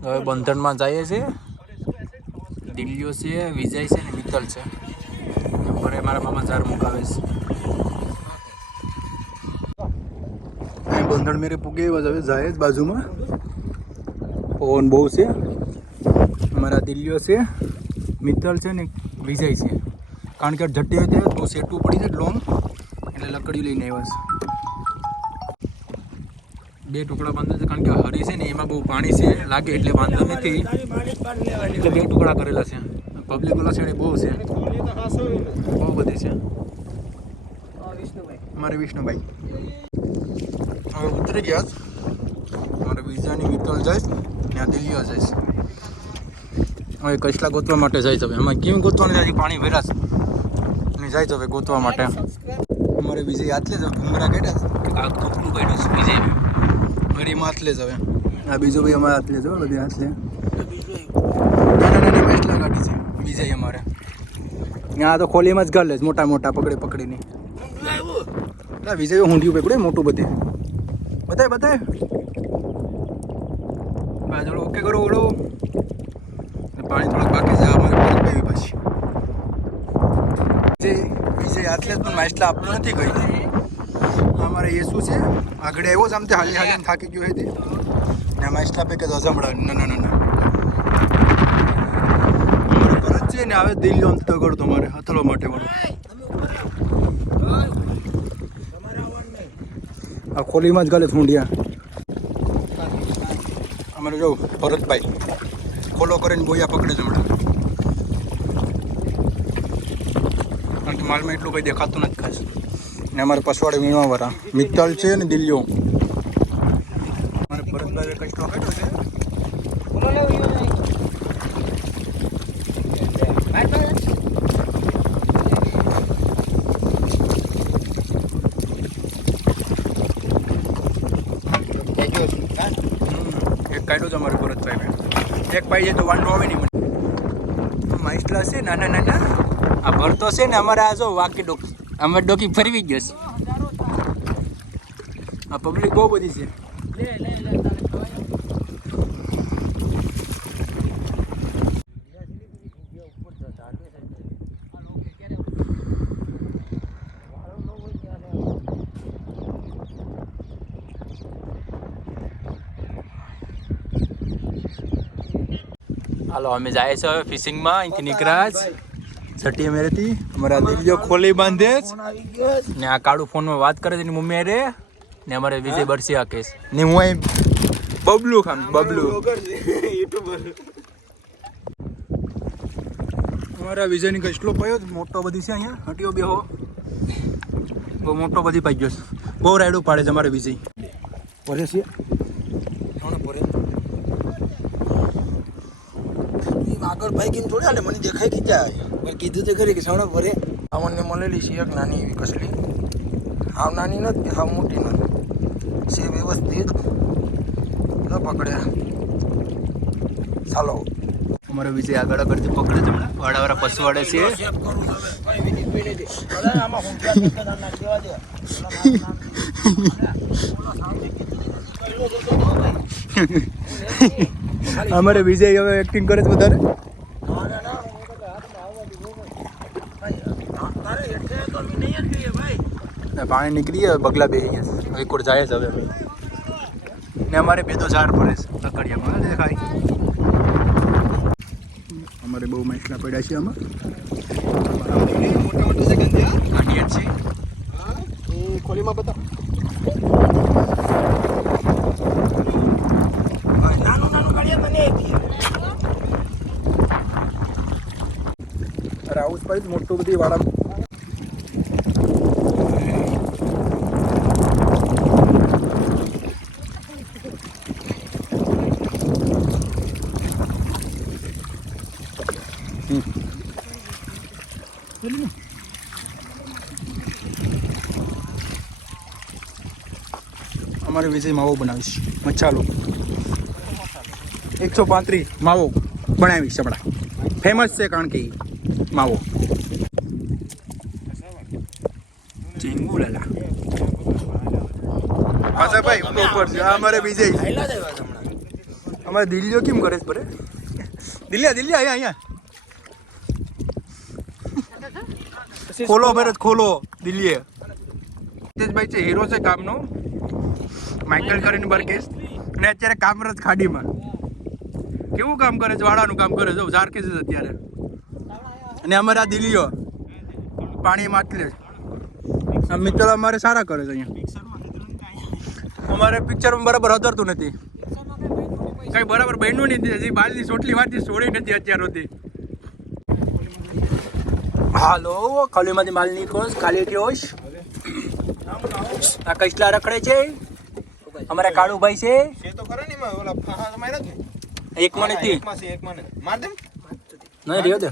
હવે બંધનમાં જઈએ છીએ. દિલ્હીઓ છે, વિજય છે ને મિત્તલ છે. બરે મારા મામા ઝાડ મુકાવે છે. બંધણ મેરે પૂગે હવે જાય જ બાજુમાં. પવન બહુ છે. અમારા દિલ્હીઓ છે, મિત્તલ છે ને વિજય છે. કારણ કે જટ્ટી હોય ત્યારે બહુ સેટું પડી જાય લોંગ, એટલે લકડી લઈને આવ્યા છે. બે ટુકડા બાંધે છે કારણ કે હરી છે ને એમાં બહુ પાણી છે લાગે એટલે વાંધો નથી, એટલે બે ટુકડા કરેલા છે. પબ્લિક ઓલા સાઈડે બહુ છે, બહુ બધી છે. અમારે વિષ્ણુભાઈ હવે ઉતરી ગયા. અમારે વિઝાની મિત્તલ જઈશ, ત્યાં દિલ્હીઓ જઈશ. હવે કચલા ગોતવા માટે જાય છે. હવે એમાં કેમ ગોતવાનું જાય? પાણી ભર્યા છે અને જાય છે હવે ગોતવા માટે. અમારે વિજય આટલે જ ઘૂંઘરા કાઢ્યા છે, આ કપડું કાઢ્યું છે વિજય ઘડીમાં આટલે જ. હવે આ બીજો ભાઈ અમારે આટલે જ બધી આટલે નાના મેટલા ગાડી છે વિજય અમારે. ત્યાં તો ખોલીમાં જ ગાલે છે મોટા મોટા પકડીને. વિજય ઊંધિયું પકડે મોટું બધે બતાય બાજુ ઓકે કરો. ઓળો પાણી થોડુંક બાકી છે અમારે પાણી પાછી. વિજય આટલે જ પણ માછલા આપતું નથી કઈ. અમારે એ શું છે આગળ આવ્યો છે આમ તે હાલી થાકી ગયો હતી ને માછલા પે કે અજમડા ના અમારે ભરત છે ને આવે દિલ્હી આમ તગડતો મારે હથળો માટે વાળો. આ ખોલીમાં જ ગાલે થૂંડિયા. અમારે જો ભરતભાઈ ખોલો કરીને બોયા પકડે છે હમણાં, કારણ કે માલમાં એટલું કંઈ દેખાતું નથી ખાસ. ને અમારે પસવાડે વીણવાવાળા મિત્તલ છે ને દિલ્હીઓ. અમારે ભરતભાઈ કચરો કાઢ્યો છે. એક કાઢ્યો છે અમારે ભરતભાઈ. એક પાઈ જાય તો વાંધો આવે નહીં મને. માછલા છે નાના. આ ભરતો છે ને અમારે આ જો વાકી ડોકી અમારે ડોકી ફરવી ગયો છે. આ પબ્લિક બહુ બધી છે. હાલો અમે જાય છે હવે ફિશિંગમાં. અહીંથી નીકળ્યા જ છઠ્ઠી મેરેથી અમારા દિલ્હીઓ ખોલી બાંધે જ ને આ કાળું ફોનમાં વાત કરે છે એની મમ્મી અરે ને અમારે વિજય બરસી આકેશ ને હું અહીં બબલુ અમારા વિજયની કચલો પડ્યો મોટો બધી છે અહીંયા. હટીઓ બેહો બહુ મોટો બધી પાઈ ગયો છે. બહુ રાયડું પાડે છે અમારે વિજય. પરે છે આગળ ભાઈ કેમ થોડે મને દેખાય કે જાય પણ કીધું તે ખરી કે સવડા ભરે. અમને મળેલી છે એક નાની એવી કસલી. હાવ નાની નથી હાવ મોટી નથી છે વ્યવસ્થિત પકડ્યા. ચાલો અમારે વિજય આગળ પકડે છે હમણાં. વાડાવાળા પસવાડે છે. અમારે વિજય હવે એક્ટિંગ કરે છે વધારે. પાણી નીકળી હવે બગલા બે અહીંયા એક ઓર જાય છે હવે ને અમારે બે તો ઝાડ પડે છે લકડિયામાં દેખાય. અમારે બહુ માછલા પડ્યા છે આમાં. મોટા છે ગાંડિયા છે એ ખોલીમાં બતા. નાનું ગાંડિયા તો નહીં અરે આવું જ પાડ્યું મોટું બધી વાળા. અમારે વિજય માવો બનાવીશ મસાલો 135 માવો બનાવીશ હમણાં. ફેમસ છે કારણ કે માવો ચીંગુ લાલા પાછા ભાઈ ઉપર છે. અમારે વિજય અમારે દિલ્હીઓ કેમ કરે છે પડે દિલ્હી અહીંયા ખોલો ભરત ખોલો દિલ્હી ભાઈ છે હીરો છે કામનો માઇકલ કરીને બરકેસ અને અત્યારે કામરજ ખાડીમાં કેવું કામ કરે છે વાળાનું કામ કરે છે ઝારકે છે અત્યારે અને અમારે આ દિલ્હીઓ પાણી માટલે આ મિત્ર અમારે સારા કરે છે અહીંયા અમારે પિક્ચરમાં બરાબર હતરતું નથી કઈ બરાબર બન્યું નથી હજી બાલની ચોટલી વાંચી છોડી નથી અત્યાર સુધી હાલો ખાલીમાંથી માલ નીકળોશ ખાલી ટ્યોશ આ કઈટલા રખડે છે અમારા કાળુભાઈ છે એક મને થી નહીં રહ્યો દે